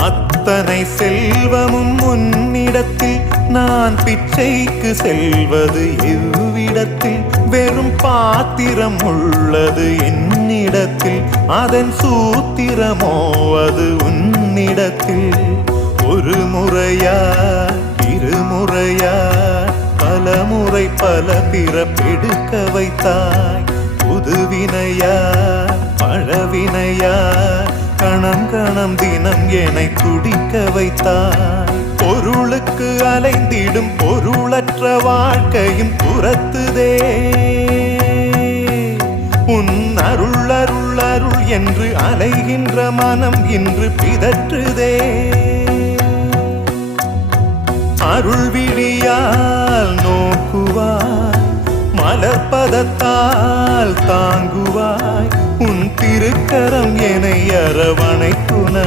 அத்தனை செல்வமும் உன்னிடத்தில் நான் பிச்சைக்கு செல்வது எவ்விடத்தில் வெறும் பாத்திரம் உள்ளது என்னிடத்தில் அதன் சூத்திரமோ அது உன்னிடத்தில் ஒரு முறையா இருமுறையா பல முறை பல பிறப்பெடுக்க வைத்தாய் புதுவினையா பழவினையா கணம் கணம் தினம் என்னை துடிக்க வைத்தாய் பொருளுக்கு அலைந்திடும் பொருளற்ற வாழ்க்கையும் புறத்துதே உன் அருள் அருள் அருள் என்று அலைகின்ற மனம் இன்று பிதற்றுதே அருள் விழியால் நோக்குவாய் மலர்பதத்தால் தாங்குவாய் உன் திருக்கரம் என்னை அரவணைக்குன